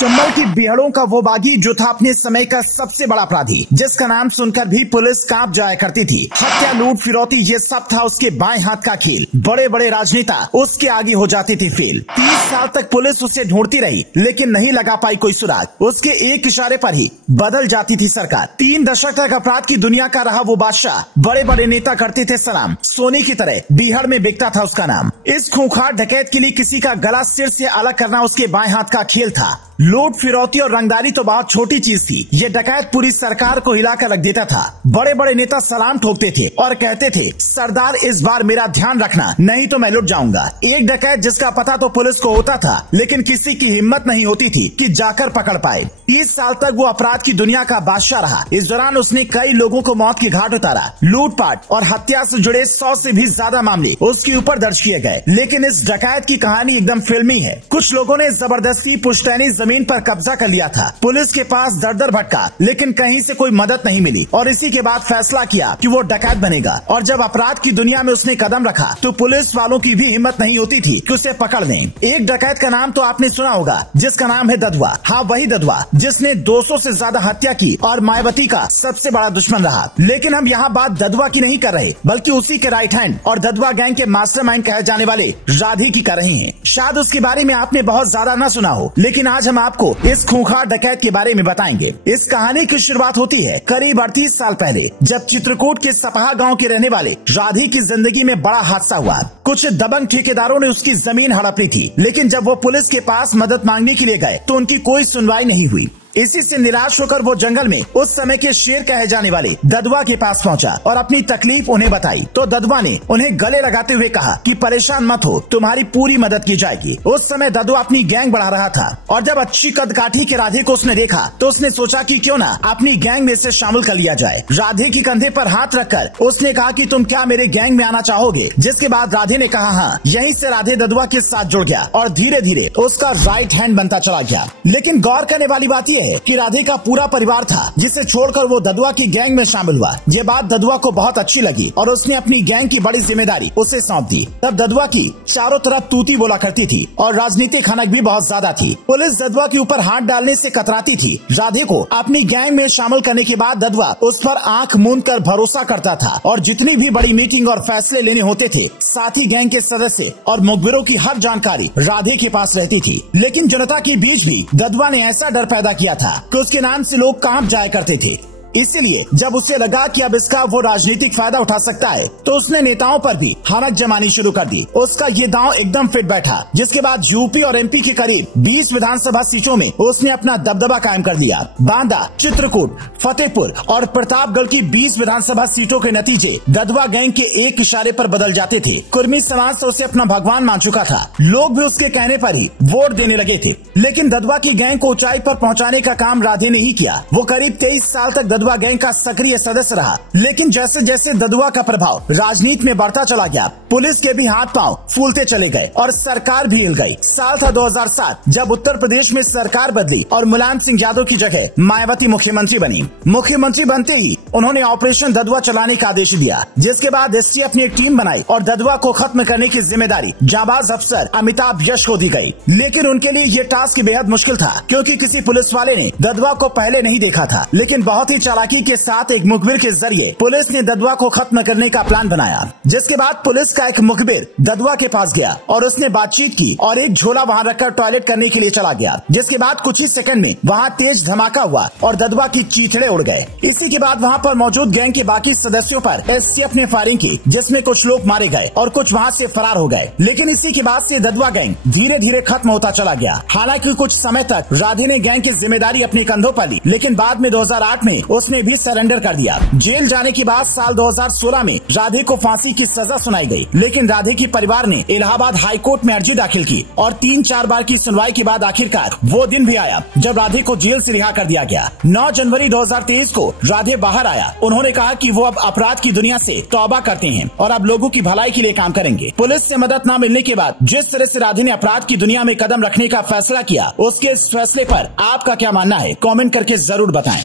चंबल की बिहड़ों का वो बागी जो था अपने समय का सबसे बड़ा अपराधी, जिसका नाम सुनकर भी पुलिस कांप जाया करती थी। हत्या, लूट, फिरौती ये सब था उसके बाएं हाथ का खेल। बड़े बड़े राजनेता उसके आगे हो जाते थे फेल। 30 साल तक पुलिस उसे ढूंढती रही लेकिन नहीं लगा पाई कोई सुराग। उसके एक इशारे पर ही बदल जाती थी सरकार। 3 दशक तक अपराध की दुनिया का रहा वो बादशाह। बड़े बड़े नेता करते थे सलाम। सोने की तरह बिहड़ में बिकता था उसका नाम। इस खूंखार डकैत के लिए किसी का गला सिर से अलग करना उसके बाएं हाथ का खेल था। लूट, फिरौती और रंगदारी तो बहुत छोटी चीज थी। ये डकैत पूरी सरकार को हिलाकर रख देता था। बड़े बड़े नेता सलाम ठोकते थे और कहते थे, सरदार इस बार मेरा ध्यान रखना, नहीं तो मैं लुट जाऊंगा। एक डकैत जिसका पता तो पुलिस को होता था लेकिन किसी की हिम्मत नहीं होती थी कि जाकर पकड़ पाए। 30 साल तक वो अपराध की दुनिया का बादशाह रहा। इस दौरान उसने कई लोगों को मौत की घाट उतारा। लूटपाट और हत्या से जुड़े 100 से भी ज्यादा मामले उसके ऊपर दर्ज किए गए। लेकिन इस डकैत की कहानी एकदम फिल्मी है। कुछ लोगों ने जबरदस्ती पुश्तैनी जमीन पर कब्जा कर लिया था। पुलिस के पास दर भटका लेकिन कहीं से कोई मदद नहीं मिली और इसी के बाद फैसला किया कि वो डकैत बनेगा। और जब अपराध की दुनिया में उसने कदम रखा तो पुलिस वालों की भी हिम्मत नहीं होती थी कि उसे पकड़ लें। एक डकैत का नाम तो आपने सुना होगा, जिसका नाम है ददुआ। हाँ, वही ददुआ जिसने 200 से ज्यादा हत्या की और मायावती का सबसे बड़ा दुश्मन रहा। लेकिन हम यहाँ बात ददुआ की नहीं कर रहे बल्कि उसी के राइट हैंड और ददुआ गैंग के मास्टरमाइंड कहे जाने वाले राधे की कर रहे हैं। शायद उसके बारे में आपने बहुत ज्यादा न सुना हो, लेकिन आज हम आपको इस खूंखार डकैत के बारे में बताएंगे। इस कहानी की शुरुआत होती है करीब 38 साल पहले, जब चित्रकूट के सपहा गांव के रहने वाले राधे की जिंदगी में बड़ा हादसा हुआ। कुछ दबंग ठेकेदारों ने उसकी जमीन हड़प ली थी, लेकिन जब वो पुलिस के पास मदद मांगने के लिए गए तो उनकी कोई सुनवाई नहीं हुई। इसी से निराश होकर वो जंगल में उस समय के शेर कहे जाने वाले ददुआ के पास पहुंचा और अपनी तकलीफ उन्हें बताई। तो ददुआ ने उन्हें गले लगाते हुए कहा कि परेशान मत हो, तुम्हारी पूरी मदद की जाएगी। उस समय ददुआ अपनी गैंग बढ़ा रहा था और जब अच्छी कदकाठी के राधे को उसने देखा तो उसने सोचा कि क्यों ना अपनी गैंग में से शामिल कर लिया जाए। राधे की कंधे पर हाथ रखकर उसने कहा कि तुम क्या मेरे गैंग में आना चाहोगे? जिसके बाद राधे ने कहा हाँ। यहीं से राधे ददुआ के साथ जुड़ गया और धीरे धीरे उसका राइट हैंड बनता चला गया। लेकिन गौर करने वाली बात यह है कि राधे का पूरा परिवार था जिसे छोड़कर वो ददुआ की गैंग में शामिल हुआ। ये बात ददुआ को बहुत अच्छी लगी और उसने अपनी गैंग की बड़ी जिम्मेदारी उसे सौंप दी। तब ददुआ की चारों तरफ तूती बोला करती थी और राजनीतिक हनक भी बहुत ज्यादा थी। पुलिस ददुआ के ऊपर हाथ डालने से कतराती थी। राधे को अपनी गैंग में शामिल करने के बाद ददुआ उस पर आंख मूंद कर भरोसा करता था और जितनी भी बड़ी मीटिंग और फैसले लेने होते थे, साथ ही गैंग के सदस्य और मुखबिरों की हर जानकारी राधे के पास रहती थी। लेकिन जनता के बीच भी ददुआ ने ऐसा डर पैदा किया था कि उसके नाम से लोग कांप जाया करते थे। इसीलिए जब उसे लगा कि अब इसका वो राजनीतिक फायदा उठा सकता है तो उसने नेताओं पर भी हनक जमानी शुरू कर दी। उसका ये दांव एकदम फिट बैठा, जिसके बाद यूपी और एमपी के करीब 20 विधानसभा सीटों में उसने अपना दबदबा कायम कर लिया। बांदा, चित्रकूट, फतेहपुर और प्रतापगढ़ की 20 विधानसभा सीटों के नतीजे ददुआ गैंग के एक इशारे पर बदल जाते थे। कुर्मी समाज से उसे अपना भगवान मान चुका था। लोग भी उसके कहने पर ही वोट देने लगे थे। लेकिन ददुआ की गैंग को ऊंचाई पर पहुंचाने का काम राधे ने ही किया। वो करीब 23 साल तक ददुआ गैंग का सक्रिय सदस्य रहा। लेकिन जैसे जैसे ददुआ का प्रभाव राजनीति में बढ़ता चला गया, पुलिस के भी हाथ पांव फूलते चले गए और सरकार भी हिल गई। साल था 2007, जब उत्तर प्रदेश में सरकार बदली और मुलायम सिंह यादव की जगह मायावती मुख्यमंत्री बनी। मुख्यमंत्री बनते ही उन्होंने ऑपरेशन ददुआ चलाने का आदेश दिया, जिसके बाद एसटीएफ ने एक टीम बनाई और ददुआ को खत्म करने की जिम्मेदारी जाबाज अफसर अमिताभ यश को दी गई। लेकिन उनके लिए ये टास्क बेहद मुश्किल था, क्योंकि किसी पुलिस वाले ने ददुआ को पहले नहीं देखा था। लेकिन बहुत ही चालाकी के साथ एक मुखबिर के जरिए पुलिस ने ददुआ को खत्म करने का प्लान बनाया। जिसके बाद पुलिस का एक मुखबिर ददुआ के पास गया और उसने बातचीत की और एक झोला वहां रखकर टॉयलेट करने के लिए चला गया। जिसके बाद कुछ ही सेकंड में वहां तेज धमाका हुआ और ददुआ की चीथड़े उड़ गए। इसी के बाद वहां पर मौजूद गैंग के बाकी सदस्यों पर एसटीएफ ने फायरिंग की, जिसमें कुछ लोग मारे गए और कुछ वहां से फरार हो गए। लेकिन इसी के बाद से ददुआ गैंग धीरे धीरे खत्म होता चला गया। हालांकि कुछ समय तक राधे ने गैंग की जिम्मेदारी अपने कंधों पर ली, लेकिन बाद में 2008 में उसने भी सरेंडर कर दिया। जेल जाने के बाद साल 2016 में राधे को फांसी की सजा सुनाई गई। लेकिन राधे के परिवार ने इलाहाबाद हाई कोर्ट में अर्जी दाखिल की और 3-4 बार की सुनवाई के बाद आखिरकार वो दिन भी आया जब राधे को जेल से रिहा कर दिया गया। 9 जनवरी 2023 को राधे बाहर आया। उन्होंने कहा कि वो अब अपराध की दुनिया से तौबा करते हैं और अब लोगों की भलाई के लिए काम करेंगे। पुलिस से मदद न मिलने के बाद जिस तरह से राधे ने अपराध की दुनिया में कदम रखने का फैसला किया, उसके इस फैसले पर आपका क्या मानना है? कमेंट करके जरूर बताएं।